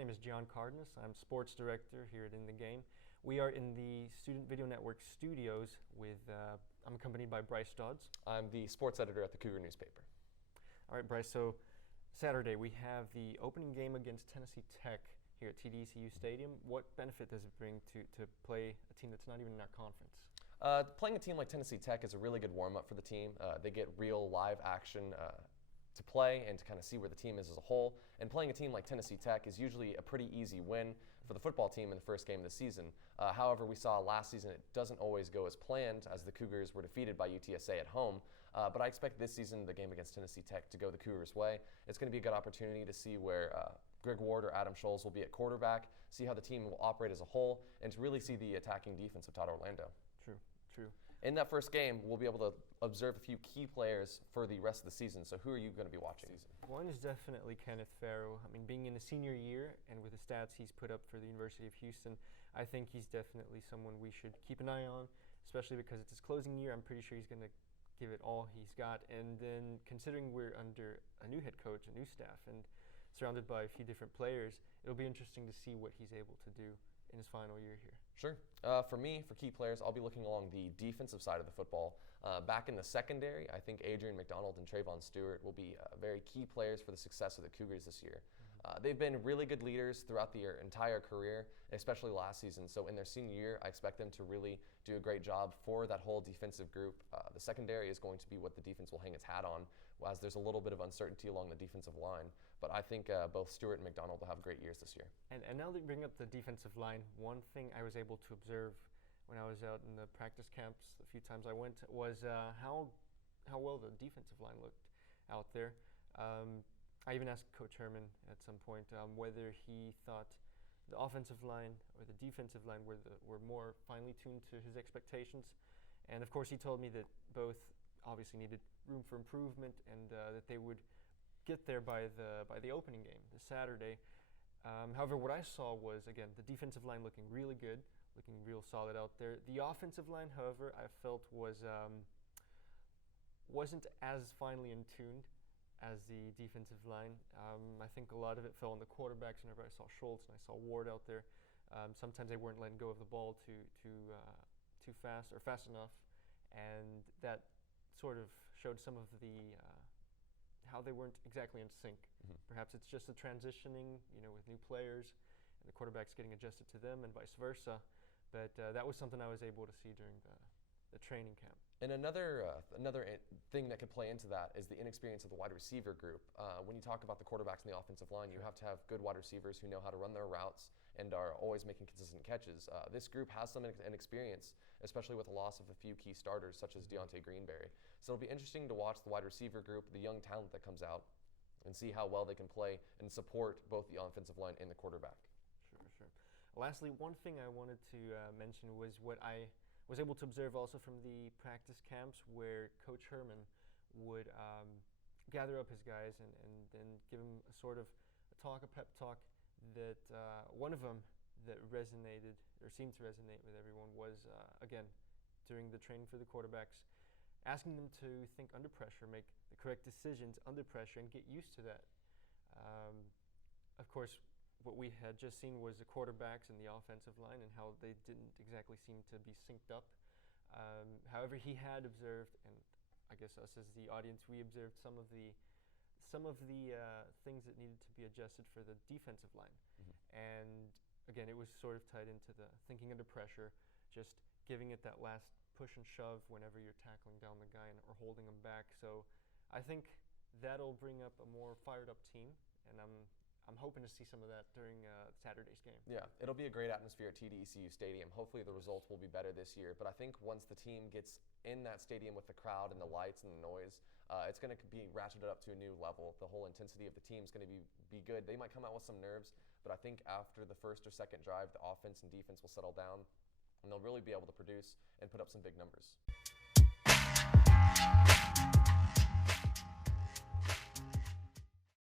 name is John Cardenas. I'm sports director here at In the Game. We are in the Student Video Network studios I'm accompanied by Bryce Dodds. I'm the sports editor at the Cougar newspaper. All right, Bryce, so Saturday we have the opening game against Tennessee Tech here at TDECU Stadium. What benefit does it bring to play a team that's not even in our conference? Playing a team like Tennessee Tech is a really good warm-up for the team. They get real live action to play and to kind of see where the team is as a whole. And playing a team like Tennessee Tech is usually a pretty easy win for the football team in the first game of the season. However, we saw last season it doesn't always go as planned, as the Cougars were defeated by UTSA at home. But I expect this season, the game against Tennessee Tech, to go the Cougars' way. It's going to be a good opportunity to see where Greg Ward or Adam Scholes will be at quarterback, see how the team will operate as a whole, and to really see the attacking defense of Todd Orlando. True. In that first game, we'll be able to observe a few key players for the rest of the season. So who are you going to be watching? One is definitely Kenneth Farrow. I mean, being in his senior year and with the stats he's put up for the University of Houston, I think he's definitely someone we should keep an eye on, especially because it's his closing year. I'm pretty sure he's going to give it all he's got. And then considering we're under a new head coach, a new staff, and surrounded by a few different players, it'll be interesting to see what he's able to do in his final year here. Sure. For me, for key players, I'll be looking along the defensive side of the football. Back in the secondary, I think Adrian McDonald and Trayvon Stewart will be very key players for the success of the Cougars this year. They've been really good leaders throughout their entire career, especially last season. So in their senior year, I expect them to really do a great job for that whole defensive group. The secondary is going to be what the defense will hang its hat on, as there's a little bit of uncertainty along the defensive line. But I think both Stewart and McDonald will have great years this year. And now that you bring up the defensive line, one thing I was able to observe when I was out in the practice camps the few times I went was how well the defensive line looked out there. I even asked Coach Herman at some point whether he thought the offensive line or the defensive line were more finely tuned to his expectations. And of course he told me that both obviously needed room for improvement and that they would get there by the opening game this Saturday. However, what I saw was, again, the defensive line looking really good, looking real solid out there. The offensive line, however, I felt wasn't as finely in tuned as the defensive line. I think a lot of it fell on the quarterbacks whenever I saw Schultz and I saw Ward out there. Sometimes they weren't letting go of the ball too fast or fast enough, and that sort of showed some of the how they weren't exactly in sync. Mm-hmm. Perhaps it's just the transitioning, with new players and the quarterbacks getting adjusted to them and vice versa. But that was something I was able to see during the training camp. And another thing that could play into that is the inexperience of the wide receiver group. When you talk about the quarterbacks and the offensive line, you have to have good wide receivers who know how to run their routes and are always making consistent catches. This group has some inexperience, especially with the loss of a few key starters such as Deontay Greenberry. So it'll be interesting to watch the wide receiver group, the young talent that comes out, and see how well they can play and support both the offensive line and the quarterback. Sure. Lastly, one thing I wanted to mention was what I was able to observe also from the practice camps, where Coach Herman would gather up his guys and give them a sort of a pep talk that one of them that resonated or seemed to resonate with everyone was, again, during the training for the quarterbacks, asking them to think under pressure, make the correct decisions under pressure, and get used to that. Of course, what we had just seen was the quarterbacks and the offensive line and how they didn't exactly seem to be synced up. However, he had observed, and I guess us as the audience, we observed some of the things that needed to be adjusted for the defensive line. Mm-hmm. And again, it was sort of tied into the thinking under pressure, just giving it that last push and shove whenever you're tackling down the guy or holding him back. So I think that'll bring up a more fired up team, and I'm hoping to see some of that during Saturday's game. Yeah, it'll be a great atmosphere at TDECU Stadium. Hopefully the results will be better this year. But I think once the team gets in that stadium with the crowd and the lights and the noise, it's going to be ratcheted up to a new level. The whole intensity of the team is going to be good. They might come out with some nerves, but I think after the first or second drive, the offense and defense will settle down, and they'll really be able to produce and put up some big numbers.